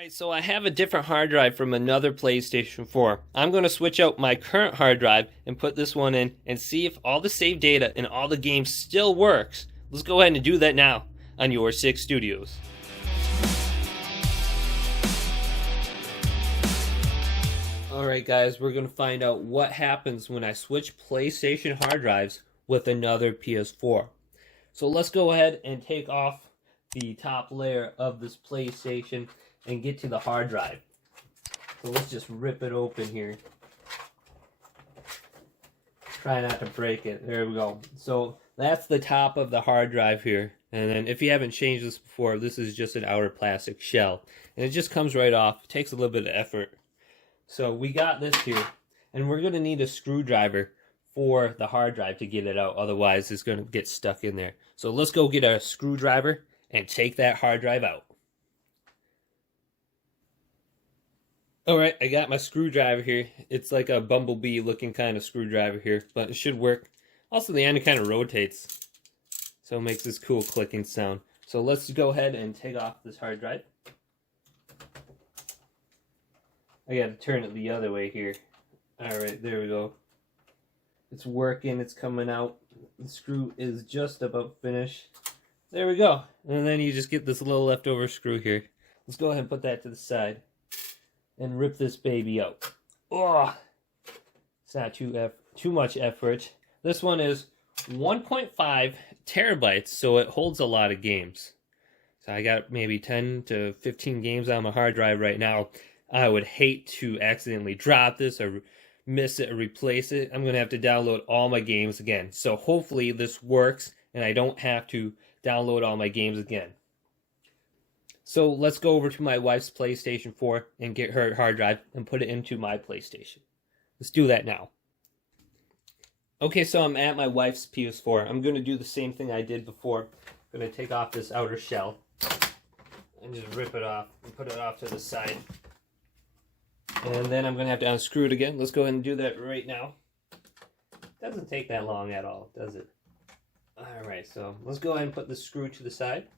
Alright, so I have a different hard drive from another PlayStation 4. I'm going to switch out my current hard drive and put this one in and see if all the saved data and all the games still works. Let's go ahead and do that now on YourSixStudios. Alright guys, we're going to find out what happens when I switch PlayStation hard drives with another PS4. So let's go ahead and take off the top layer of this PlayStation and get to the hard drive. So let's just rip it open here. Try not to break it. There we go. So that's the top of the hard drive here. And then if you haven't changed this before, this is just an outer plastic shell. And it just comes right off. It takes a little bit of effort. So we got this here. And we're going to need a screwdriver for the hard drive to get it out. Otherwise, it's going to get stuck in there. So let's go get a screwdriver and take that hard drive out. Alright, I got my screwdriver here. It's like a bumblebee looking kind of screwdriver here, but it should work. Also, the end kind of rotates, so it makes this cool clicking sound. So let's go ahead and take off this hard drive. I gotta turn it the other way here. Alright, there we go. It's working, it's coming out. The screw is just about finished. There we go. And then you just get this little leftover screw here. Let's go ahead and put that to the side and rip this baby out. Oh, it's not too much effort. This one is 1.5 terabytes, so it holds a lot of games. So I got maybe 10 to 15 games on my hard drive right now. I would hate to accidentally drop this or miss it or replace it. I'm going to have to download all my games again. So hopefully this works and I don't have to download all my games again. So let's go over to my wife's PlayStation 4 and get her hard drive and put it into my PlayStation. Let's do that now. Okay, so I'm at my wife's PS4. I'm going to do the same thing I did before. I'm going to take off this outer shell and just rip it off and put it off to the side. And then I'm going to have to unscrew it again. Let's go ahead and do that right now. Doesn't take that long at all, does it? Alright, so let's go ahead and put the screw to the side.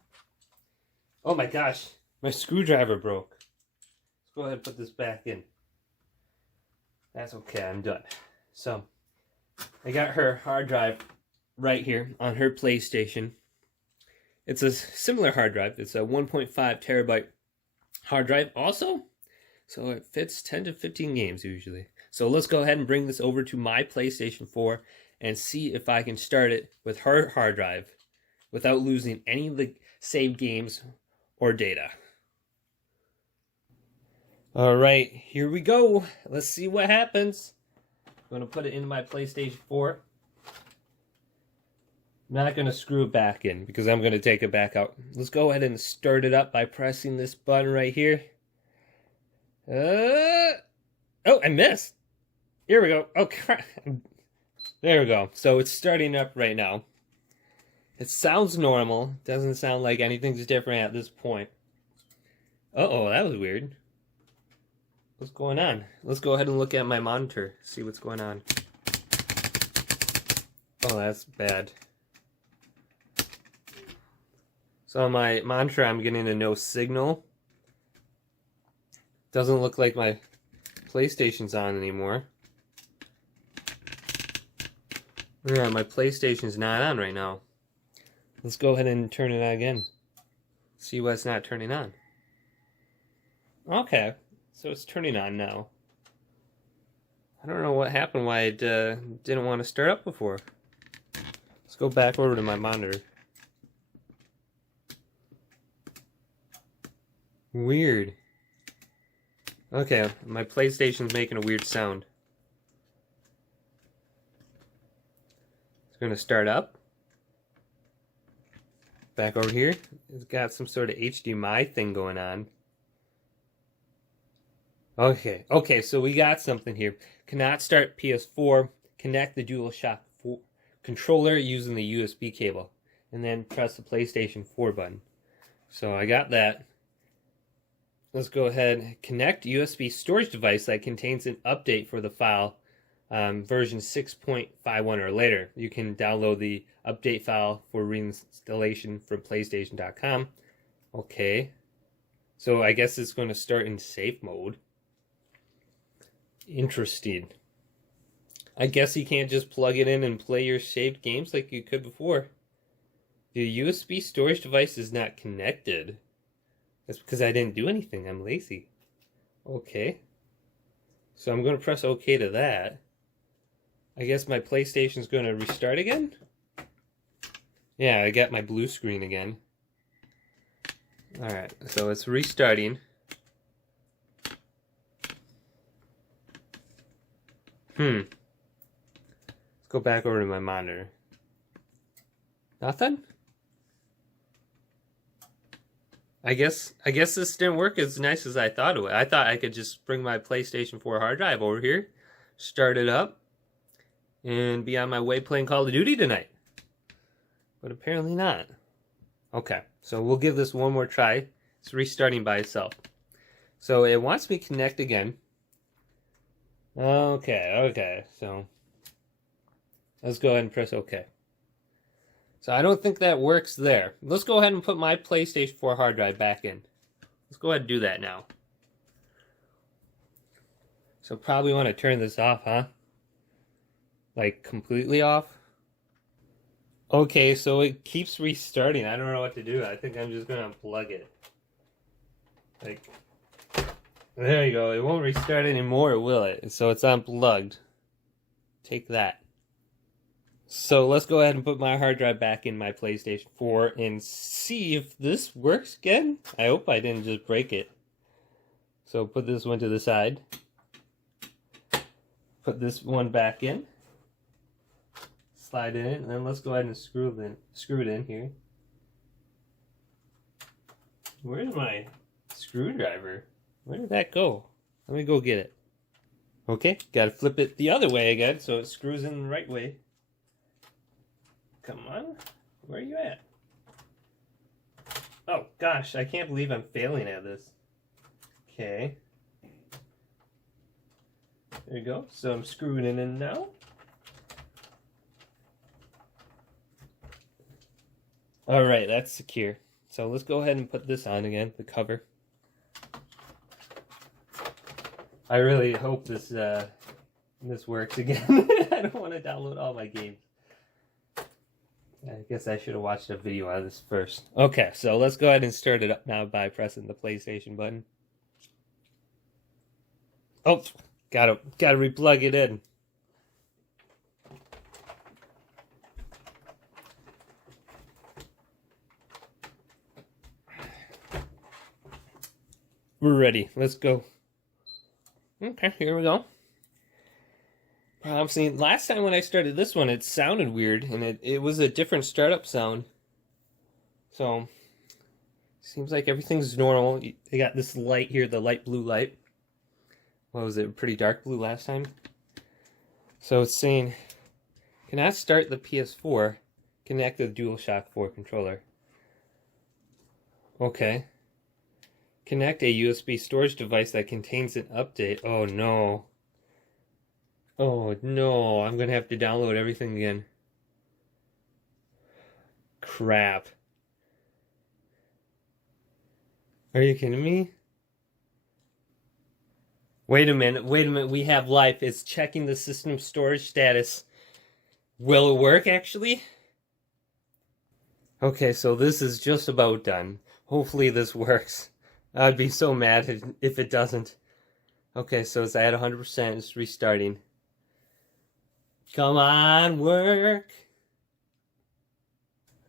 Oh my gosh, my screwdriver broke. Let's go ahead and put this back in. That's okay, I'm done. So, I got her hard drive right here on her PlayStation. It's a similar hard drive. It's a 1.5 terabyte hard drive also. So it fits 10 to 15 games usually. So let's go ahead and bring this over to my PlayStation 4 and see if I can start it with her hard drive without losing any of the saved games or data. Alright, here we go. Let's see what happens. I'm going to put it into my PlayStation 4. I'm not going to screw it back in because I'm going to take it back out. Let's go ahead and start it up by pressing this button right here. Oh, I missed. Here we go. Oh, crap. There we go. So it's starting up right now. It sounds normal. Doesn't sound like anything's different at this point. Uh-oh, that was weird. What's going on? Let's go ahead and look at my monitor. See what's going on. Oh, that's bad. So on my monitor, I'm getting a no signal. Doesn't look like my PlayStation's on anymore. Yeah, my PlayStation's not on right now. Let's go ahead and turn it on again. See why it's not turning on. Okay, so it's turning on now. I don't know what happened, why it didn't want to start up before. Let's go back over to my monitor. Weird. Okay, my PlayStation's making a weird sound. It's going to start up. Back over here, it's got some sort of HDMI thing going on. Okay, so we got something here. Cannot start PS4. Connect the DualShock 4 controller using the USB cable. And then press the PlayStation 4 button. So I got that. Let's go ahead and connect USB storage device that contains an update for the file version 6.51 or later. You can download the update file for reinstallation from PlayStation.com. Okay. So I guess it's going to start in safe mode. Interesting. I guess you can't just plug it in and play your saved games like you could before. The USB storage device is not connected. That's because I didn't do anything. I'm lazy. Okay. So I'm going to press OK to that. I guess my PlayStation's going to restart again? Yeah, I got my blue screen again. Alright, so it's restarting. Let's go back over to my monitor. Nothing? I guess this didn't work as nice as I thought it would. I thought I could just bring my PlayStation 4 hard drive over here, start it up, and be on my way playing Call of Duty tonight. But apparently not. Okay, so we'll give this one more try. It's restarting by itself. So it wants me to connect again. Okay, so let's go ahead and press OK. So I don't think that works there. Let's go ahead and put my PlayStation 4 hard drive back in. Let's go ahead and do that now. So probably want to turn this off, huh? Like completely off? Okay, so it keeps restarting. I don't know what to do. I think I'm just going to unplug it. Like, there you go. It won't restart anymore, will it? So it's unplugged. Take that. So let's go ahead and put my hard drive back in my PlayStation 4 and see if this works again. I hope I didn't just break it. So put this one to the side. Put this one back in. Slide it in, and then let's go ahead and screw it in here. Where's my screwdriver? Where did that go? Let me go get it. Okay, gotta flip it the other way again so it screws in the right way. Come on, where are you at? Oh gosh, I can't believe I'm failing at this. Okay. There you go, so I'm screwing it in now. Alright, that's secure. So let's go ahead and put this on again, the cover. I really hope this works again. I don't want to download all my games. I guess I should have watched a video on this first. Okay, so let's go ahead and start it up now by pressing the PlayStation button. Oh, gotta replug it in. We're ready. Let's go. Okay, here we go. See, last time when I started this one, it sounded weird, and it was a different startup sound. So, seems like everything's normal. They got this light here, the light blue light. What was it, pretty dark blue last time? So it's saying, cannot start the PS4, connect the DualShock 4 controller. Okay. Connect a USB storage device that contains an update. Oh no. Oh no, I'm gonna have to download everything again. Crap. Are you kidding me? Wait a minute, we have life. It's checking the system storage status. Will it work actually? Okay, so this is just about done. Hopefully this works. I'd be so mad if it doesn't. Okay, so it's at 100%. It's restarting. Come on, work.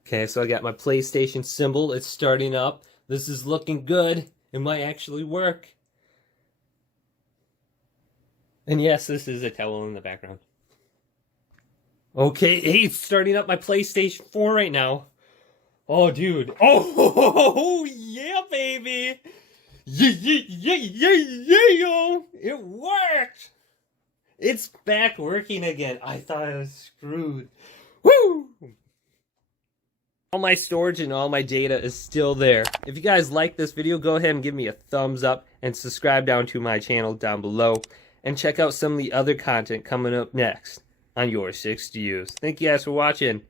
Okay, so I got my PlayStation symbol. It's starting up. This is looking good. It might actually work. And yes, this is a towel in the background. Okay, hey, it's starting up my PlayStation 4 right now. Oh, dude. Oh, yeah, baby. Yeah. It worked. It's back working again. I thought I was screwed. Woo! All my storage and all my data is still there. If you guys like this video, go ahead and give me a thumbs up and subscribe down to my channel down below. And check out some of the other content coming up next on YourSixGaming. Thank you guys for watching.